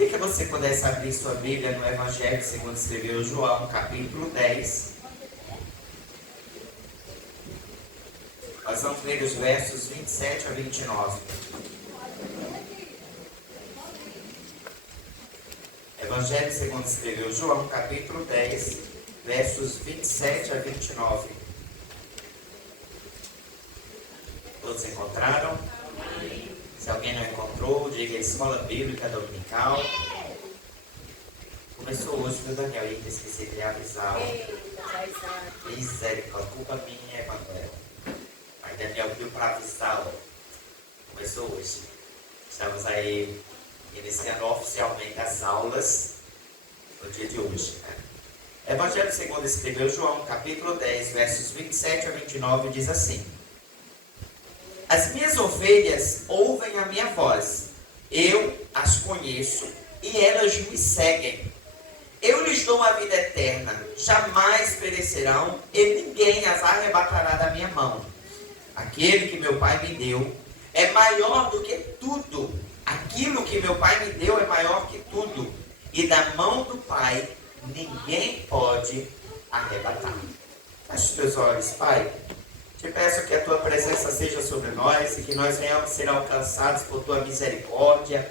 Queria que você pudesse abrir sua Bíblia no Evangelho segundo escreveu João, capítulo 10. Nós vamos ler os versos 27 a 29. Evangelho segundo escreveu João, capítulo 10, versos 27 a 29. Todos encontraram? Se alguém não encontrou, diga Escola Bíblica Dominical. Começou hoje, meu Daniel, e esqueci de avisar. Misericórdia, culpa minha, Emanuel. Mas Daniel viu para avisar. Começou hoje. Estamos aí iniciando oficialmente as aulas no dia de hoje. Evangelho segundo escreveu João, capítulo 10, versos 27 a 29, diz assim: As minhas ovelhas ouvem a minha voz, eu as conheço e elas me seguem. Eu lhes dou a vida eterna, jamais perecerão e ninguém as arrebatará da minha mão. Aquele que meu Pai me deu é maior do que tudo. Aquilo que meu Pai me deu é maior que tudo. E da mão do Pai ninguém pode arrebatar. Feche os teus olhos, Pai. Te peço que a Tua presença seja sobre nós e que nós venhamos ser alcançados por Tua misericórdia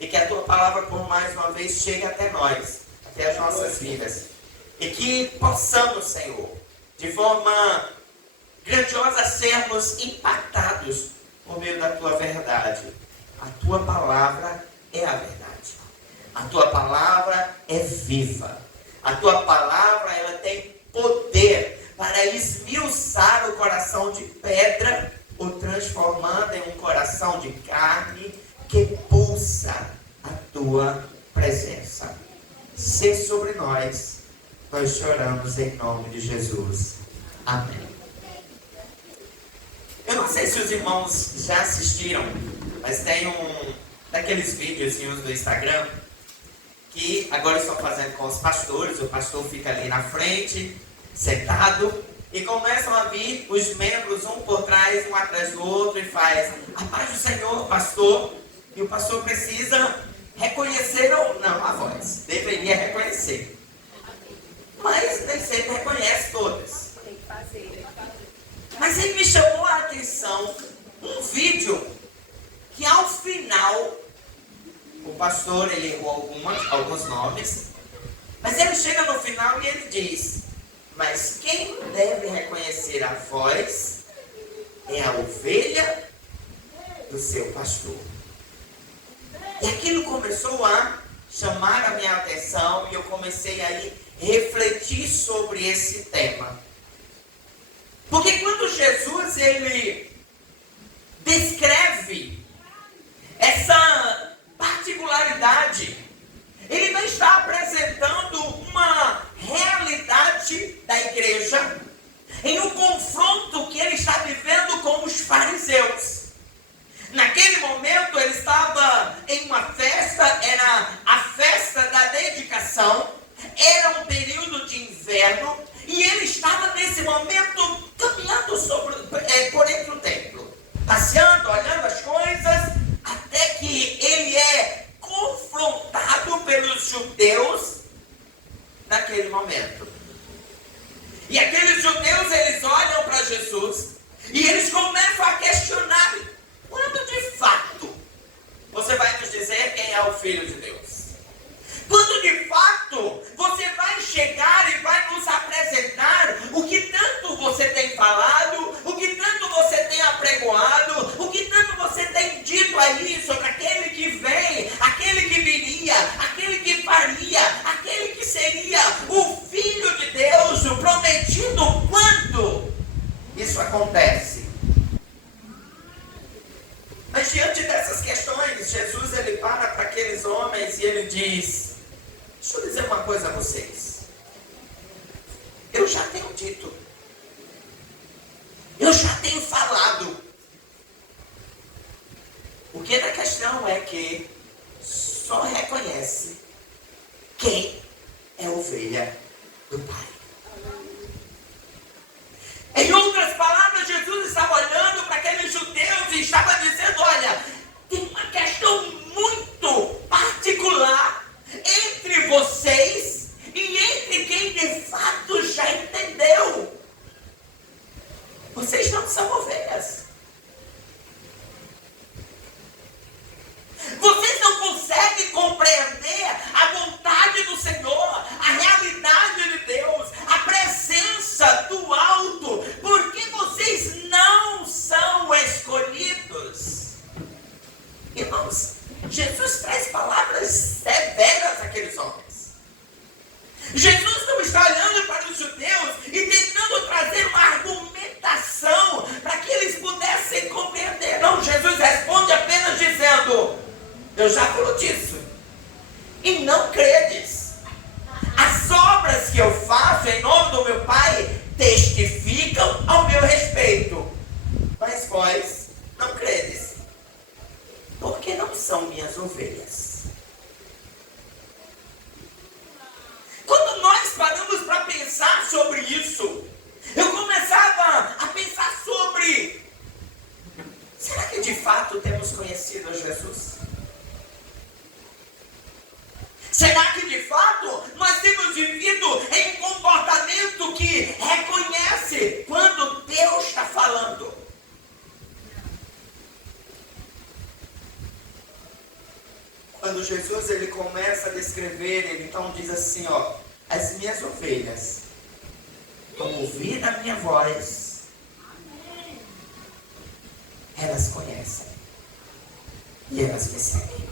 e que a Tua palavra, por mais uma vez, chegue até nós, até as nossas vidas. E que possamos, Senhor, de forma grandiosa, sermos impactados por meio da Tua verdade. A Tua palavra é a verdade. A Tua palavra é viva. A Tua palavra, ela tem poder para esmiuçar o coração de pedra, o transformando em um coração de carne que pulsa a Tua presença. Se sobre nós choramos em nome de Jesus. Amém. Eu não sei se os irmãos já assistiram, mas tem um daqueles videozinhos do Instagram que agora estou fazendo com os pastores. O pastor fica ali na frente, sentado, e começam a vir os membros um por trás, um atrás do outro, e faz: a paz do Senhor, pastor. E o pastor precisa reconhecer ou não a voz. Deveria reconhecer, mas nem sempre reconhece todas. Mas ele me chamou a atenção um vídeo que ao final o pastor, ele errou alguns nomes, mas ele chega no final e ele diz: mas quem deve reconhecer a voz é a ovelha do seu pastor. E aquilo começou a chamar a minha atenção e eu comecei a refletir sobre esse tema. Porque quando Jesus, ele descreve essa particularidade, ele não está apresentando uma realidade da igreja em um confronto que ele está vivendo com os fariseus. Naquele momento ele estava em uma festa, era a festa da dedicação, era um período de inverno, e ele estava nesse momento caminhando por entre o templo, passeando, olhando as coisas, até que ele é confrontado pelos judeus naquele momento. E aqueles judeus, eles olham para Jesus e eles começam a questionar: quando de fato você vai nos dizer quem é o Filho de Deus? Quando de fato você vai chegar e vai nos apresentar o que tanto você tem falado, o que tanto você tem apregoado, o que tanto você tem dito aí sobre aquele que vem, aquele que viria, aquele que faria, aquele que seria o Filho de Deus, o prometido? Quando isso acontece? Mas diante dessas questões, Jesus, ele para aqueles homens e ele diz: deixa eu dizer uma coisa a vocês. Eu já tenho dito. Eu já tenho falado. O que da questão é que só reconhece quem é ovelha do Pai. Em outras palavras, Jesus estava olhando para aqueles judeus e estava dizendo: olha, tem uma questão muito particular Jesus não está olhando para os judeus e tentando trazer uma argumentação para que eles pudessem compreender. Não, Jesus responde apenas dizendo: eu já falo disso, e não credes. As obras que eu faço em nome do meu Pai testificam ao meu respeito, mas vós não credes, porque não são minhas ovelhas. Quando nós paramos para pensar sobre isso, eu começava a pensar sobre: será que de fato temos conhecido Jesus? Será que de fato nós temos vivido em um comportamento que reconhece quando Deus está falando? Quando Jesus ele começa a descrever, ele então diz assim, ó: as minhas ovelhas vão ouvir a minha voz, elas conhecem e elas me seguem.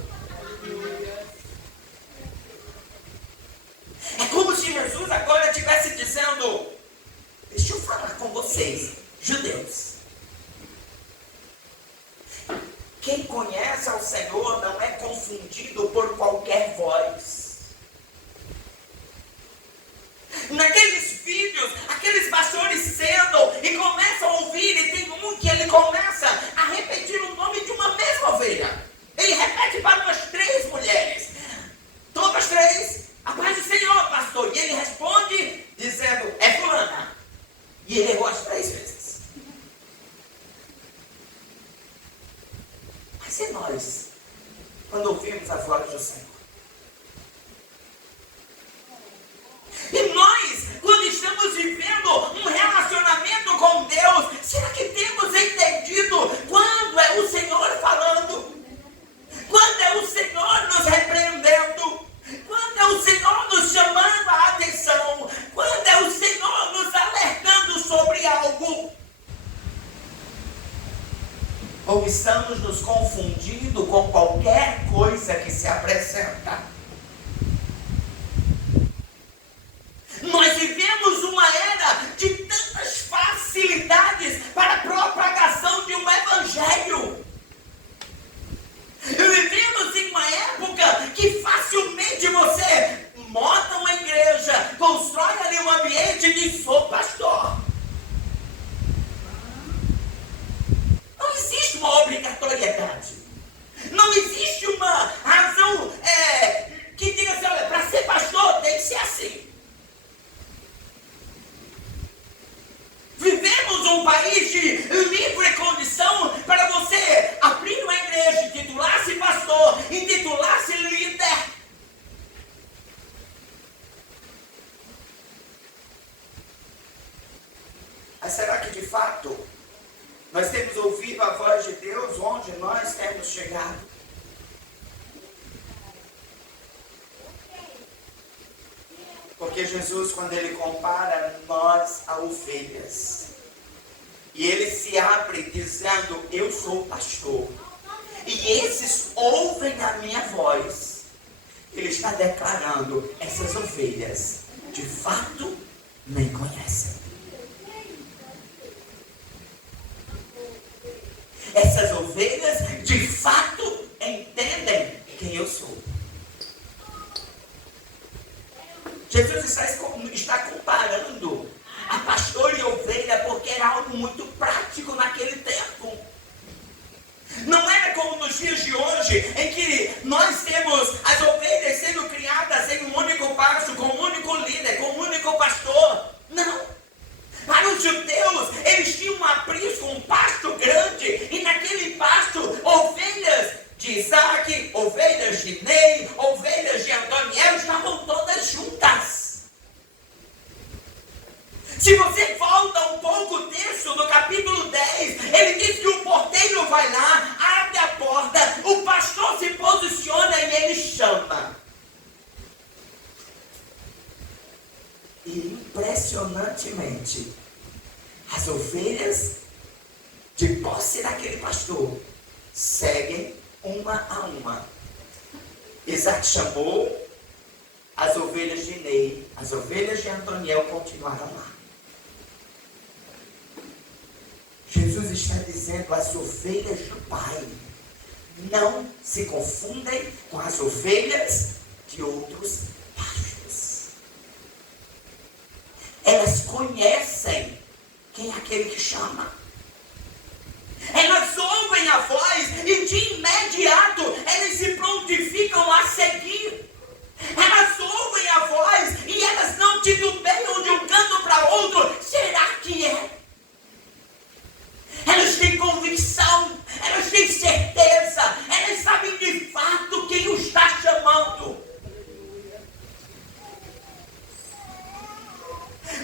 É como se Jesus agora estivesse dizendo: deixa eu falar com vocês, judeus. Quem conhece ao Senhor não é confundido por qualquer voz. Naqueles vídeos, aqueles pastores sentam e começam a ouvir, e tem um que ele começa a repetir o nome de uma mesma ovelha. Ele repete para umas 3 mulheres. Todas 3, a paz do Senhor, pastor. E ele responde dizendo: é fulana. E ele errou as 3 vezes. Mas e nós, quando ouvimos a voz do Senhor? E nós, quando estamos vivendo um relacionamento com Deus, será que temos entendido quando é o Senhor falando? Quando é o Senhor nos repreendendo? Quando é o Senhor nos chamando a atenção? Quando é o Senhor nos alertando sobre algo? Ou estamos nos confundindo com qualquer coisa que se apresenta? Nós vivemos uma era de tantas facilidades para a propagação de um evangelho. Vivemos em uma época que facilmente você monta uma igreja, constrói ali um ambiente e diz: sou pastor. Não existe uma obrigatoriedade. Não existe uma razão que diga assim: olha, para ser pastor tem que ser assim. Vivemos um país de livre condição para você abrir uma igreja, intitular-se pastor, intitular-se líder. Mas será que de fato nós temos ouvido a voz de Deus onde nós temos chegado? Porque Jesus, quando ele compara nós a ovelhas, e ele se abre dizendo: eu sou pastor, e esses ouvem a minha voz, ele está declarando: essas ovelhas de fato me conhecem. Essas ovelhas de fato entendem quem eu sou. Jesus está comparando a pastor e ovelha porque era algo muito prático naquele tempo. Não era como nos dias de hoje, em que nós temos as ovelhas sendo criadas em um único pasto, com um único líder, com um único pastor. Não. Para os judeus, eles tinham um aprisco, um pasto grande, e naquele pasto, ovelhas de Isaac, ovelhas de Ney, ovelhas de Antoniel, estavam todas juntas. Se você volta um pouco o texto do capítulo 10, ele diz que o porteiro vai lá, abre a porta, o pastor se posiciona e ele chama. E impressionantemente, as ovelhas de posse daquele pastor seguem uma a uma. Isaac chamou, as ovelhas de Ney, as ovelhas de Antoniel continuaram lá. Jesus está dizendo, as ovelhas do Pai não se confundem com as ovelhas de outros pastos. Elas conhecem quem é aquele que chama. Elas ouvem a voz e de imediato elas se prontificam a seguir. Elas ouvem a voz e elas não titubeiam de um canto para outro. Será que é? Elas têm convicção, elas têm certeza, elas sabem de fato quem o está chamando.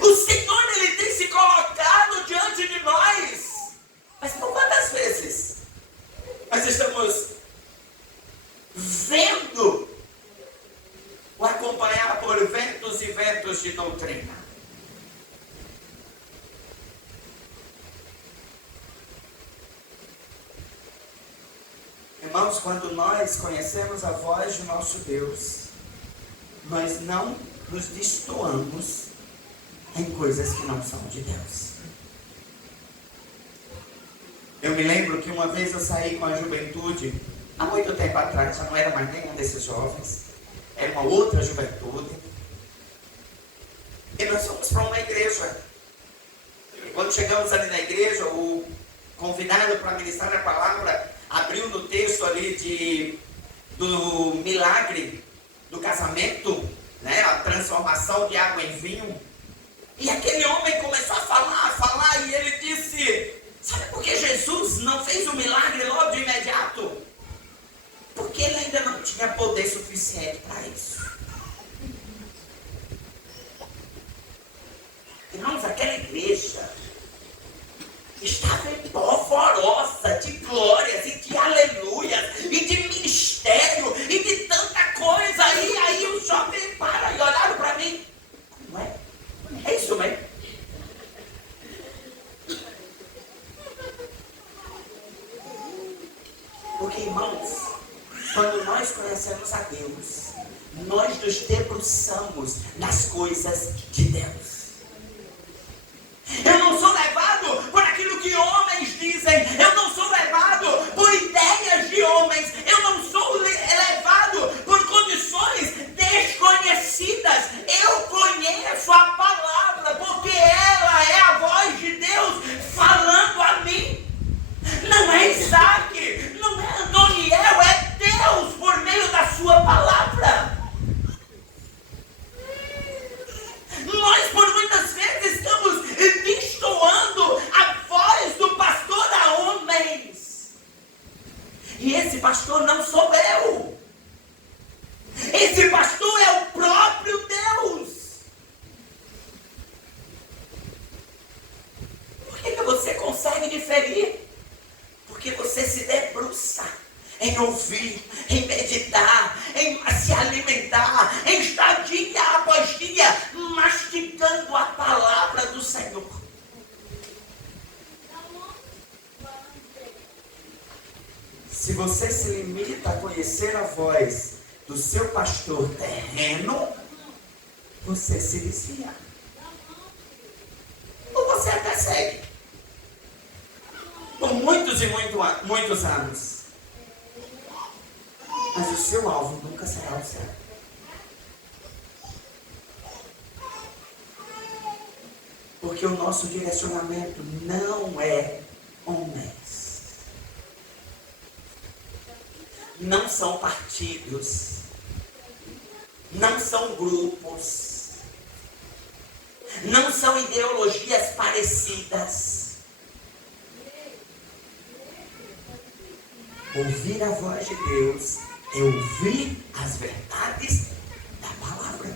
O Senhor, Ele tem se colocado diante de nós. Mas por quantas vezes nós estamos vendo o acompanhar por ventos e ventos de doutrina? Irmãos, quando nós conhecemos a voz de nosso Deus, nós não nos destoamos em coisas que não são de Deus. Eu me lembro que uma vez eu saí com a juventude, há muito tempo atrás, já não era mais nenhum desses jovens, era uma outra juventude, e nós fomos para uma igreja. E quando chegamos ali na igreja, o convidado para ministrar a palavra abriu no texto ali do milagre do casamento, né, a transformação de água em vinho. E aquele homem começou a falar, e ele disse, sabe por que Jesus não fez o milagre logo de imediato? Porque ele ainda não tinha poder suficiente para isso. Irmãos, aquela igreja estava em polvorosa de glórias e de aleluias e de ministério e de tanta coisa. E aí os jovens pararam e olharam para mim. Como é? É isso mesmo? Porque, irmãos, quando nós conhecemos a Deus, nós nos debruçamos nas coisas de Deus. Eu não sou levado por aquilo que homens dizem. Eu não sou levado por ideias de homens. Eu não sou levado por condições desconhecidas. Eu conheço a palavra porque ela é a voz de Deus falando a mim. Não é Isaac, não é Antoniel, é Deus por meio da sua palavra. Nós por muitas vezes estamos destoando a voz do pastor a homens. E esse pastor não sou eu. Esse pastor é o próprio Deus. Por que você consegue diferir? Porque você se debruça em ouvir, em meditar, em se alimentar, em estar dia após dia mastigando a palavra do Senhor. Se você se limita a conhecer a voz do seu pastor terreno, você se desvia. Ou você até segue. Por muitos e muitos anos. Mas o seu alvo nunca será o céu. Porque o nosso direcionamento não é homens. Não são partidos. Não são grupos. Não são ideologias parecidas. Ouvir a voz de Deus é ouvir as verdades da palavra.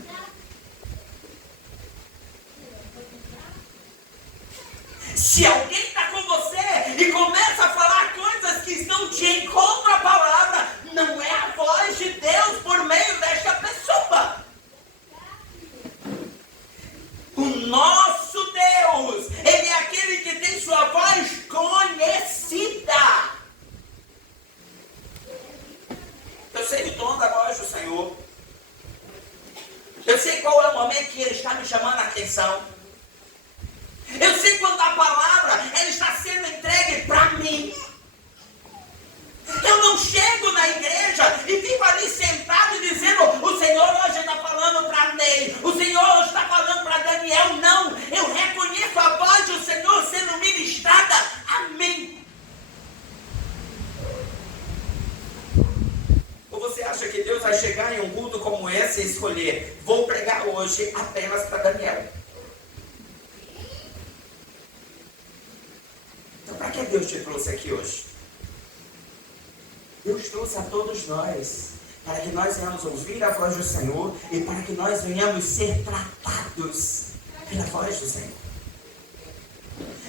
Se alguém está com você e começa a falar coisas que estão de encontro à palavra, não é a voz de Deus por meio desta pessoa. O nosso Deus, Ele é aquele que tem sua voz conhecida. Eu sei o tom da voz do Senhor. Eu sei qual é o momento que Ele está me chamando a atenção. Eu sei quando a palavra ela está sendo entregue para mim. Eu não chego na igreja e fico ali sentado e dizendo: o Senhor hoje está falando para Ney, o Senhor hoje está falando para Daniel. Não, eu reconheço a voz do Senhor sendo ministrada a mim. Ou você acha que Deus vai chegar em um culto como esse e escolher: vou pregar hoje apenas para Daniel? Então, para que Deus te trouxe aqui hoje? Deus trouxe a todos nós, para que nós venhamos ouvir a voz do Senhor e para que nós venhamos ser tratados pela voz do Senhor.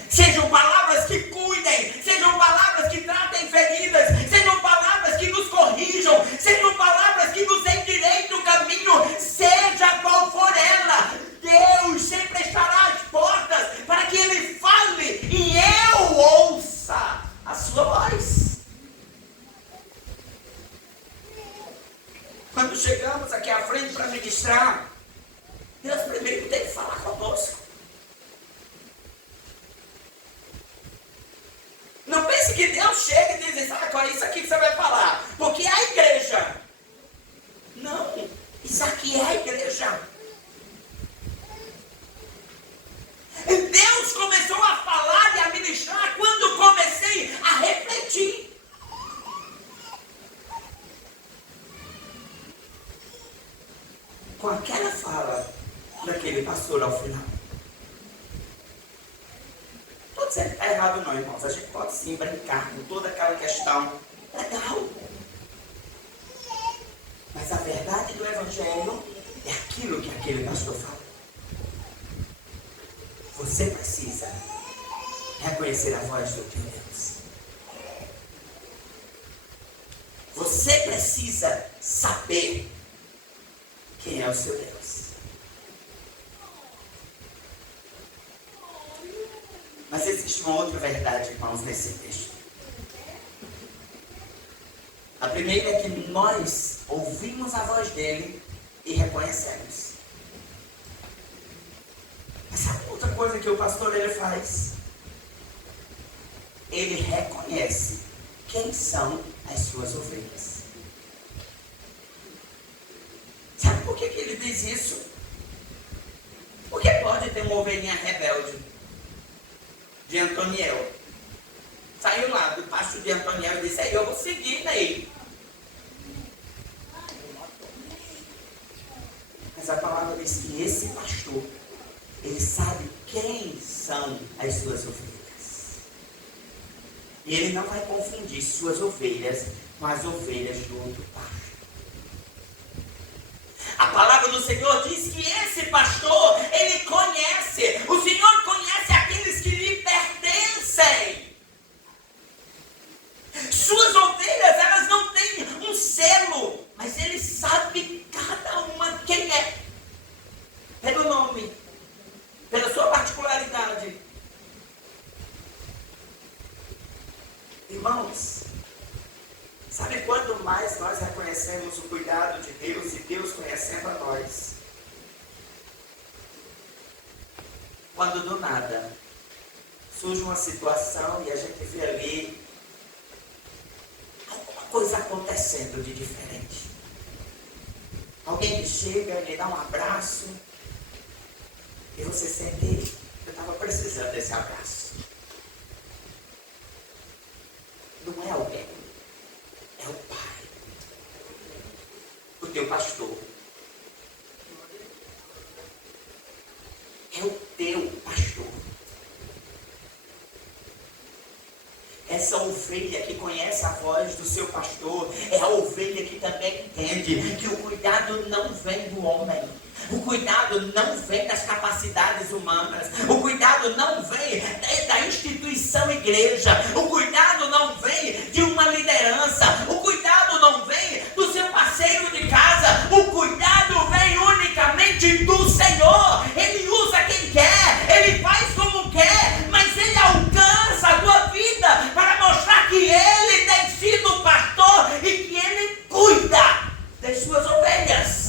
Sejam palavras que cuidem, sejam palavras que tratem feridas, sejam palavras que nos corrijam, sejam palavras que nos endireitem o caminho, seja qual for ela, Deus sempre estará às portas para que Ele fale e eu ouça a sua voz. Quando chegamos aqui à frente para ministrar, Deus primeiro tem que falar conosco. Não pense que Deus chega e diz: é isso aqui que você vai falar, porque é a igreja. Não, isso aqui é a igreja. Deus começou a falar e a ministrar quando comecei a refletir. Com aquela fala daquele pastor ao final. Estou dizendo que está errado não, irmãos. A gente pode sim brincar com toda aquela questão. Legal. Mas a verdade do Evangelho é aquilo que aquele pastor fala. Você precisa reconhecer a voz do teu Deus. Você precisa saber quem é o seu Deus. Mas existe uma outra verdade, irmãos, nesse texto. A primeira é que nós ouvimos a voz dele e reconhecemos. Mas sabe outra coisa que o pastor ele faz? Ele reconhece quem são as suas ovelhas. Sabe por que ele diz isso? Porque pode ter uma ovelhinha rebelde de Antoniel. Saiu lá do pasto de Antoniel e disse: eu vou seguir nele. Mas a palavra diz que esse pastor, ele sabe quem são as suas ovelhas. E ele não vai confundir suas ovelhas com as ovelhas do outro pasto. A palavra do Senhor diz que esse pastor, ele conhece. O Senhor conhece aqueles que lhe pertencem. Suas ovelhas, elas não têm um selo, mas ele sabe cada uma quem é. Pelo nome, pela sua particularidade. Irmãos, sabe quando mais nós reconhecemos o cuidado de Deus e Deus conhecendo a nós? Quando do nada surge uma situação e a gente vê ali alguma coisa acontecendo de diferente. Alguém que chega e lhe dá um abraço e você sente: eu estava precisando desse abraço. Não é alguém. É o Pai, o teu pastor, é o teu pastor. Essa ovelha que conhece a voz do seu pastor é a ovelha que também entende que o cuidado não vem do homem. O cuidado não vem das capacidades humanas. O cuidado não vem da instituição igreja. O cuidado não vem de uma liderança. O cuidado não vem do seu parceiro de casa. O cuidado vem unicamente do Senhor. Ele usa quem quer, ele faz como quer, mas ele alcança a tua vida para mostrar que ele tem sido pastor e que ele cuida das suas ovelhas.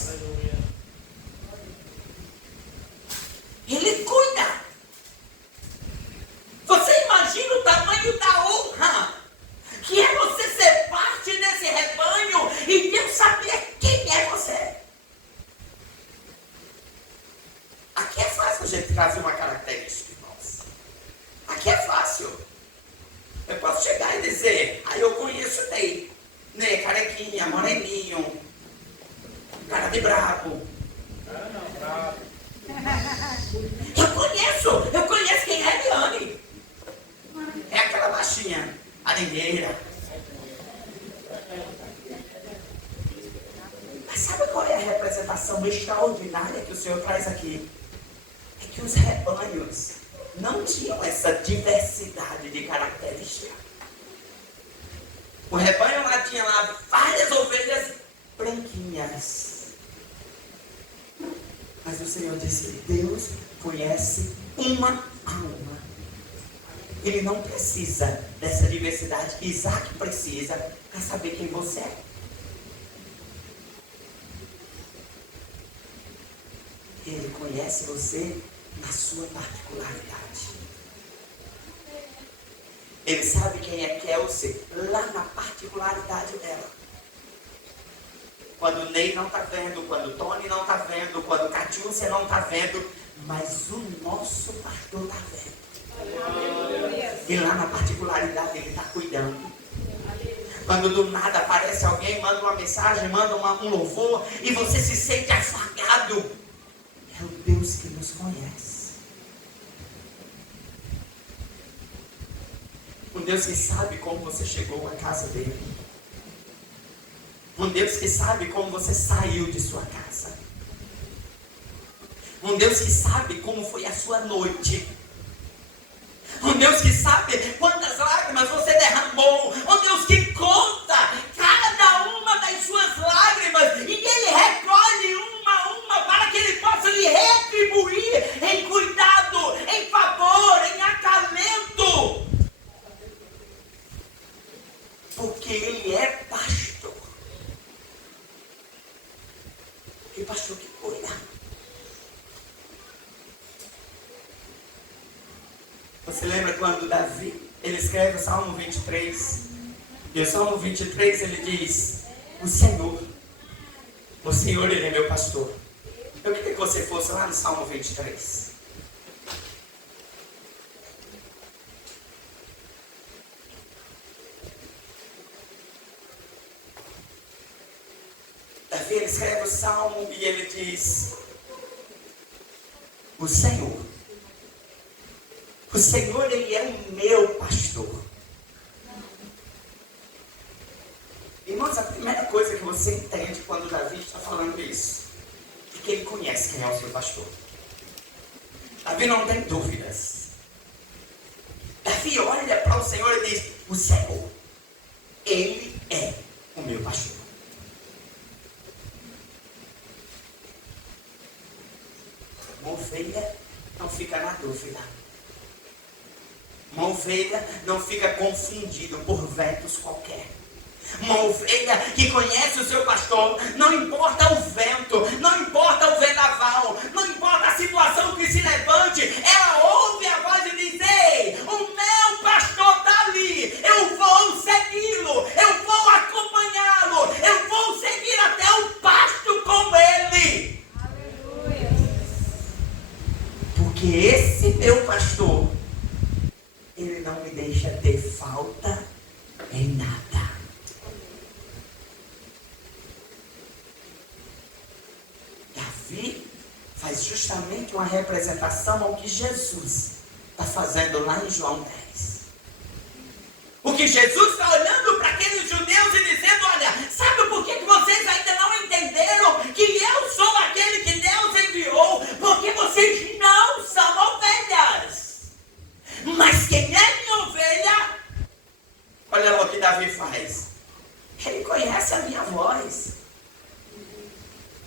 trazer uma característica, irmãos. Aqui é fácil. Eu posso chegar e dizer, eu conheço o Ney. Ney é carequinha, moreninho, cara de brabo. Eu conheço quem é Eliane. É aquela baixinha, arengueira. Mas sabe qual é a representação extraordinária que o Senhor traz aqui? É que os rebanhos não tinham essa diversidade de características. O rebanho lá tinha várias ovelhas branquinhas. Mas o Senhor disse que Deus conhece uma a uma. Ele não precisa dessa diversidade que Isaac precisa para saber quem você é. Ele conhece você na sua particularidade. Ele sabe quem é Kelsey lá na particularidade dela. Quando o Ney não está vendo, quando o Tony não está vendo, quando o Catiúcia não está vendo, mas o nosso pastor está vendo. E lá na particularidade ele está cuidando. Quando do nada aparece alguém, manda uma mensagem, manda um louvor, e você se sente afagado. É o Deus que nos conhece. Um Deus que sabe como você chegou à casa dele. Um Deus que sabe como você saiu de sua casa. Um Deus que sabe como foi a sua noite. Um Deus que sabe quantas lágrimas você derramou. Um Deus que conta cada uma das suas lágrimas. E Ele recolhe uma a uma para que Ele possa lhe retribuir em cuidado, em favor, em acalento. Porque Ele é pastor. Que pastor que cuida. Você lembra quando Davi, ele escreve o Salmo 23, e o Salmo 23 ele diz, o Senhor ele é meu pastor. Eu queria que você fosse lá no Salmo 23. Davi ele escreve o Salmo e ele diz, o Senhor ele é o meu pastor. Irmãos, a primeira coisa que você entende quando Davi está falando isso, é que ele conhece quem é o seu pastor. Davi não tem dúvidas. Davi olha para o Senhor e diz, o Senhor, Ele é o meu pastor. Uma ovelha não fica na dúvida. Uma ovelha não fica confundida por ventos qualquer. Uma ovelha que conhece o seu pastor, não importa o vento, não importa o vendaval, não importa a situação que se levante, ela ouve a voz e diz, ei, o meu pastor está ali, eu vou segui-lo, eu vou acompanhá-lo, eu vou seguir até o pasto com ele. Aleluia. Porque esse meu pastor, ele não me deixa ter falta em nada. Davi faz justamente uma representação ao que Jesus está fazendo lá em João 10. O que Jesus está olhando para aqueles judeus e dizendo, olha, sabe por que vocês ainda não entenderam que eu sou aquele que Deus enviou? Porque vocês não são ovelhas. Mas quem é minha ovelha? Olha lá o que Davi faz. Ele conhece a minha voz.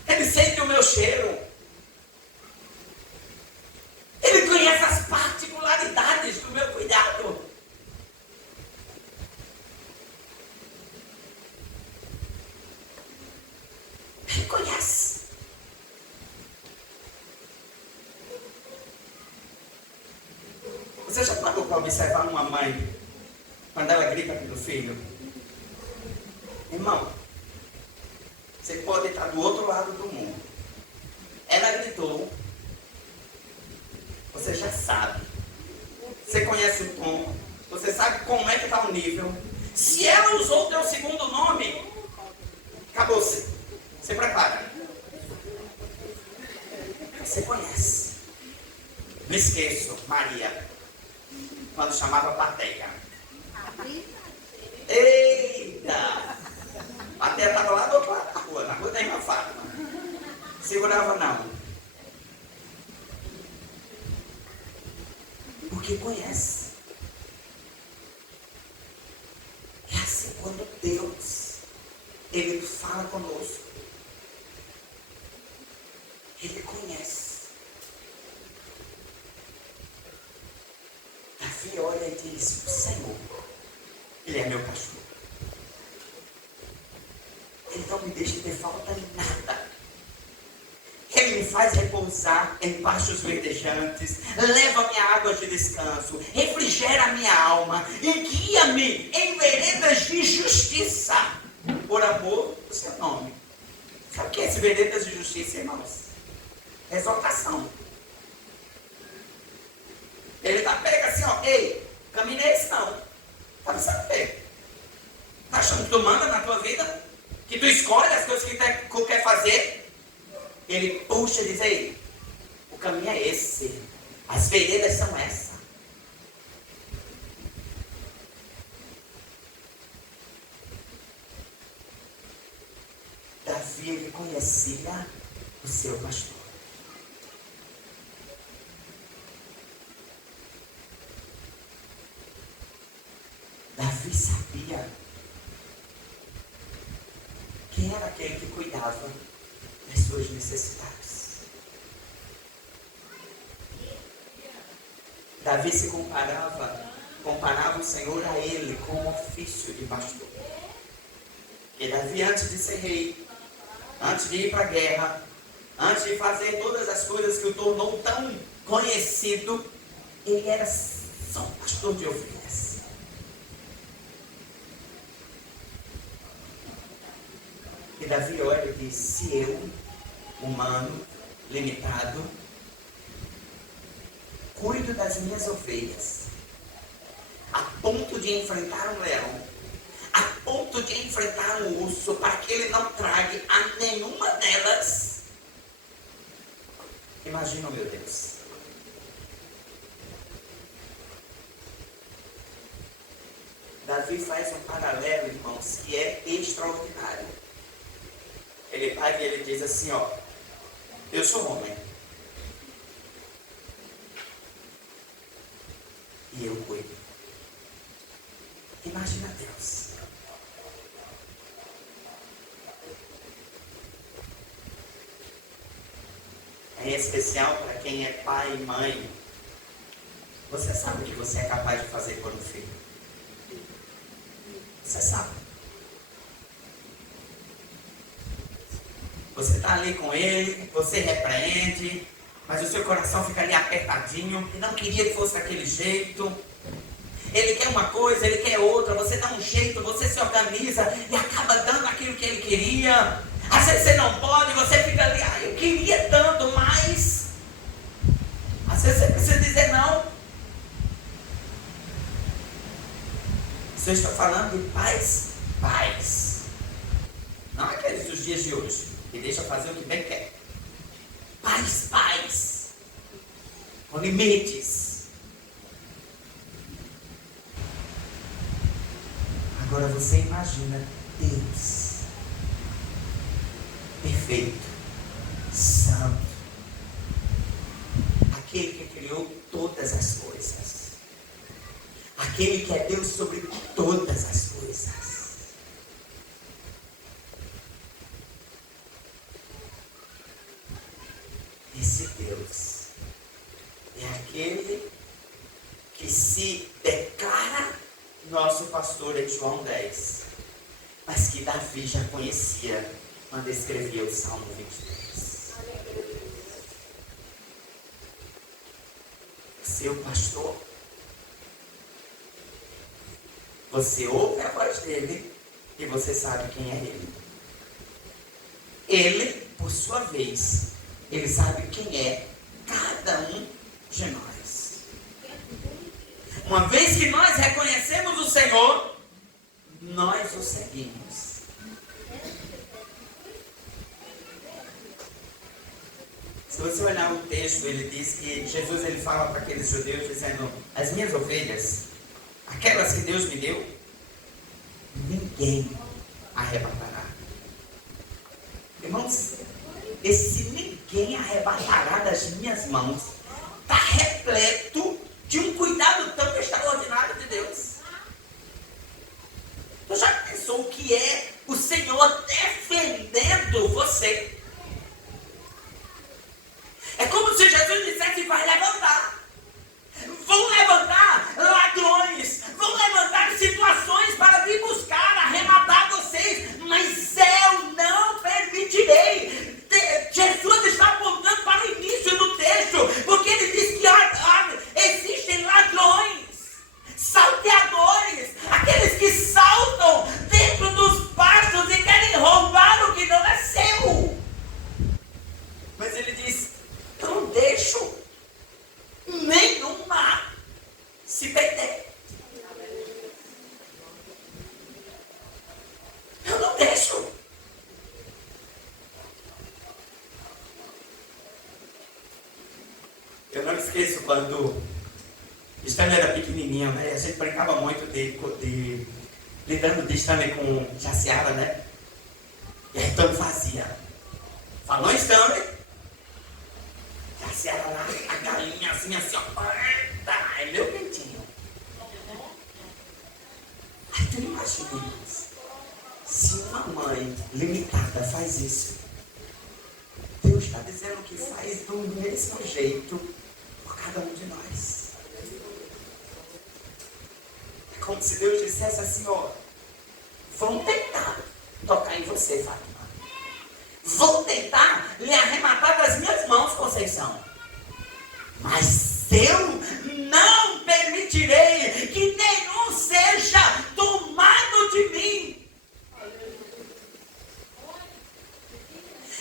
Ele sente o meu cheiro. Ele conhece as particularidades do meu cuidado. Ele conhece. Você já parou para observar uma mãe quando ela grita pelo filho? Irmão, você pode estar do outro lado do mundo. Ela gritou sabe. Você conhece o tom. Você sabe como é que está o nível. Se ela usou o teu segundo nome, acabou-se. Você prepara. Você conhece. Não esqueço, Maria, quando chamava plateia. Eita! A plateia estava lá do outro lado da rua, na rua da irmã Fátima. Segurava não. Porque conhece. É assim quando Deus, Ele fala conosco. Ele conhece. Davi olha e diz: o Senhor, Ele é meu pastor. Ele não me deixa ter falta em nada. Ele me faz repousar em pastos verdejantes, leva-me a águas de descanso, refrigera a minha alma e guia-me em veredas de justiça, por amor do seu nome. Sabe o que é esse veredas de justiça, irmãos? Exaltação. Ele pega assim, ó, ei, caminho é esse não. Tá pensando o quê? Tá achando que tu manda na tua vida? Que tu escolhe as coisas que tu quer fazer? Ele puxa e diz, ei, o caminho é esse. As veredas são essas. Davi, ele conhecia o seu pastor. Davi sabia quem era aquele que cuidava das suas necessidades. Davi se comparava o Senhor a ele com o ofício de pastor. E Davi, antes de ser rei, antes de ir para a guerra, antes de fazer todas as coisas que o tornou tão conhecido, ele era só um pastor de ovelhas. E Davi olha e diz, se eu, humano, limitado, cuido das minhas ovelhas, a ponto de enfrentar um leão, a ponto de enfrentar um urso, para que ele não trague a nenhuma delas. Imagina, meu Deus. Davi faz um paralelo, irmãos, que é extraordinário. Ele pega e ele diz assim, ó, eu sou homem. E eu cuido. Imagina Deus. É especial para quem é pai e mãe. Você sabe o que você é capaz de fazer por um filho. Você sabe. Você está ali com ele, você repreende, mas o seu coração fica ali apertadinho, e não queria que fosse daquele jeito. Ele quer uma coisa, ele quer outra, você dá um jeito, você se organiza e acaba dando aquilo que ele queria. Às vezes você não pode, você fica ali, eu queria tanto, mas às vezes você precisa dizer não. Eu estou falando de pais. Não aqueles dos dias de hoje. E deixa fazer o que bem quer. Pais, com limites. Agora você imagina Deus, perfeito, santo, aquele que criou todas as coisas, aquele que é Deus sobre todas as coisas. Esse Deus é aquele que se declara nosso pastor em João 10, mas que Davi já conhecia quando escrevia o Salmo 23. Seu pastor, você ouve a voz dele e você sabe quem é ele. Ele, por sua vez, ele sabe quem é cada um de nós. Uma vez que nós reconhecemos o Senhor, nós o seguimos. Se você olhar o texto, ele diz que Jesus ele fala para aqueles judeus dizendo: as minhas ovelhas, aquelas que Deus me deu, ninguém arrebatará. Irmãos, esse ninguém arrebatará das minhas mãos está repleto de um cuidado tão extraordinário de Deus. Tu já pensou o que é o Senhor defendendo você? É como se Jesus dissesse: vai levantar. Vão levantar ladrões, vão levantar situações para vir buscar, arrematar vocês, mas eu não permitirei. Jesus está apontando para o início do texto, porque ele diz que existem ladrões, salteadores, aqueles que saltam dentro dos pastos e querem roubar o que não é seu. Mas ele diz: eu não deixo nenhuma se perder. Eu não deixo. Eu não esqueço quando Stanley era pequenininha, né? A gente brincava muito lidando de Stanley com Jaciara, né? E aí todo fazia. Falou Stanley? Jaciara lá, a galinha assim, ó. Eita, é meu quentinho. Aí tu imagina, se uma mãe limitada faz isso, Deus está dizendo que faz do mesmo jeito por cada um de nós. É como se Deus dissesse assim: ó, vão tentar tocar em você, Fátima. Vou tentar lhe arrematar das minhas mãos, Conceição. Mas eu não permitirei que nenhum seja tomado de mim.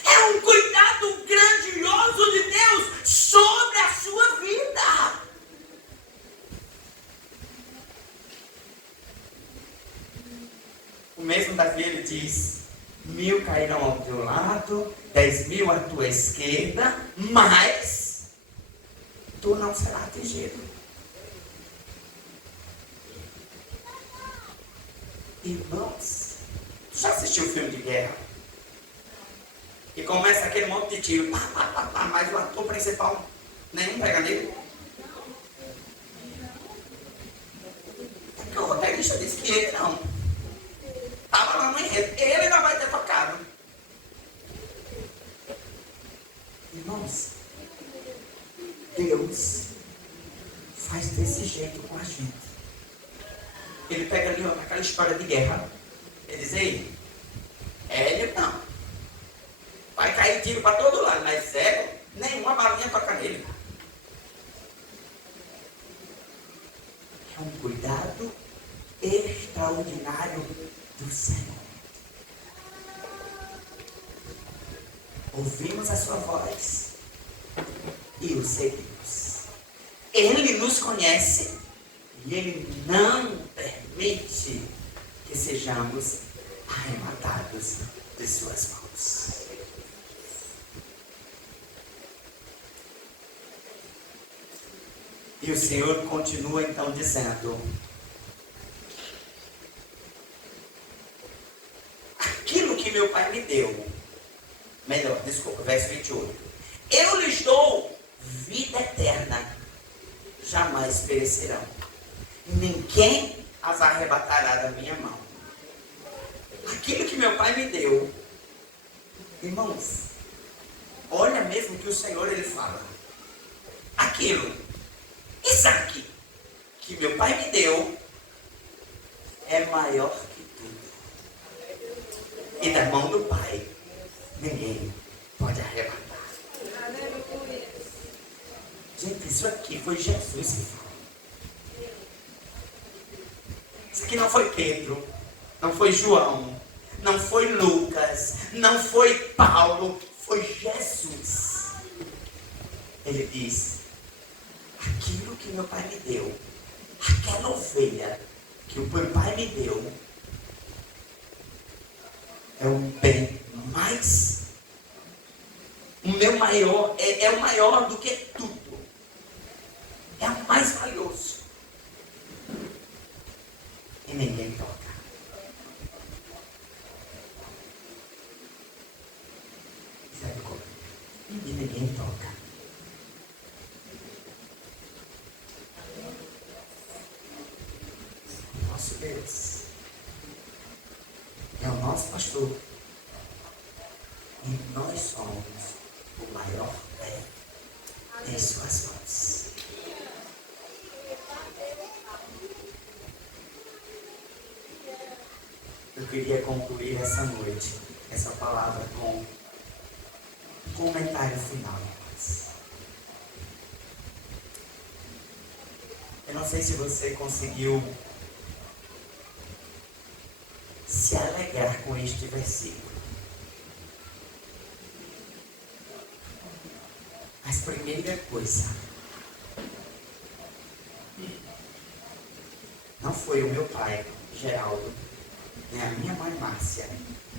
É um cuidado grandioso de Deus sobre a sua vida. O mesmo Davi, ele diz: 1000 cairão ao teu lado, 10.000 à tua esquerda, mas tu não serás atingido. Irmãos, tu já assistiu o filme de guerra? E começa aquele monte de tiro, mas o ator principal nenhum pega nele. É porque o roteirista disse que ele não. Estava lá no enredo, ele não vai ter tocado. Irmãos, Deus faz desse jeito com a gente. Ele pega ali, ó, naquela história de guerra. Ele diz: ei, Hélio não. Vai cair tiro para todo lado, mas cego, nenhuma balinha toca nele. É um cuidado extraordinário do Senhor. Ouvimos a sua voz e o seguimos. Ele nos conhece e ele não permite que sejamos arrematados de suas mãos. E o Senhor continua então dizendo: aquilo que meu Pai me deu, verso 28, eu lhes dou vida eterna, jamais perecerão, ninguém as arrebatará da minha mão. Aquilo que meu Pai me deu, irmãos, olha mesmo que o Senhor ele fala, Isaac, que meu Pai me deu, é maior que tudo. E da mão do Pai, ninguém pode arrebatar. Gente, isso aqui foi Jesus que falou. Isso aqui não foi Pedro, não foi João, não foi Lucas, não foi Paulo, foi Jesus. Ele diz: aquilo que meu Pai me deu, aquela ovelha que o papai me deu é o bem mais, o meu maior, é o maior do que tudo. É o mais valioso. E ninguém toca. Sabe como? E ninguém toca. Nosso Deus é o nosso pastor. E nós somos o maior bem em suas mãos. Eu queria concluir essa noite, essa palavra com um comentário final. Eu não sei se você conseguiu se alegrar com este versículo. Mas primeira coisa, não foi o meu pai, Geraldo, nem a minha mãe, Márcia,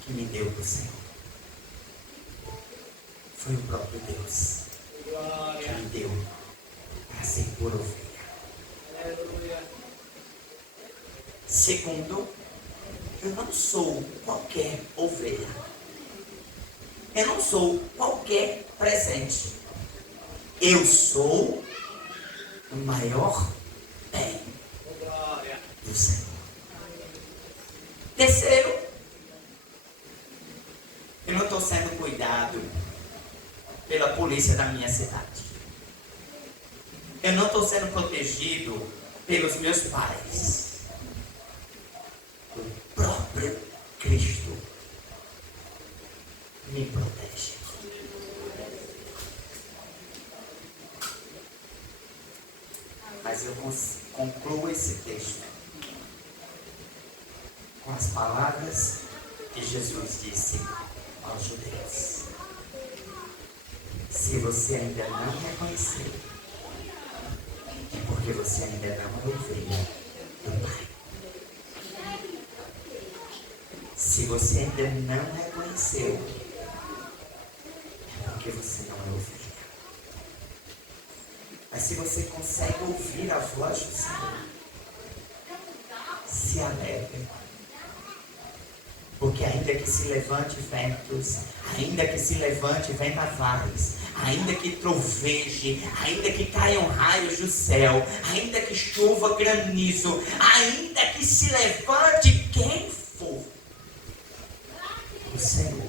que me deu do Senhor. Foi o próprio Deus que me deu para ser por ovelha. Segundo, eu não sou qualquer ovelha. Eu não sou qualquer presente. Eu sou o maior bem do Senhor. Terceiro, eu não estou sendo cuidado pela polícia da minha cidade. Eu não estou sendo protegido pelos meus pais. O próprio Cristo me protege. Mas eu concluo esse texto com as palavras que Jesus disse aos judeus. Se você ainda não reconheceu, é porque você ainda não é ovelha do Pai. Se você ainda não reconheceu, é porque você não é ovelha. Mas se você consegue ouvir a voz do Senhor, se alegre. Porque ainda que se levante ventos, ainda que se levante vendavais, ainda que troveje, ainda que caiam raios do céu, ainda que chova granizo, ainda que se levante quem for, o Senhor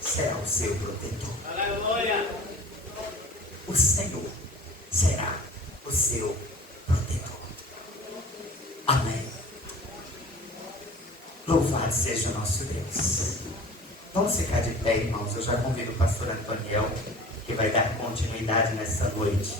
será o seu protetor. Aleluia! O Senhor será o seu protetor. Amém. Louvado seja o nosso Deus. Vamos ficar de pé, irmãos. Eu já convido o pastor Antoniel, que vai dar continuidade nessa noite.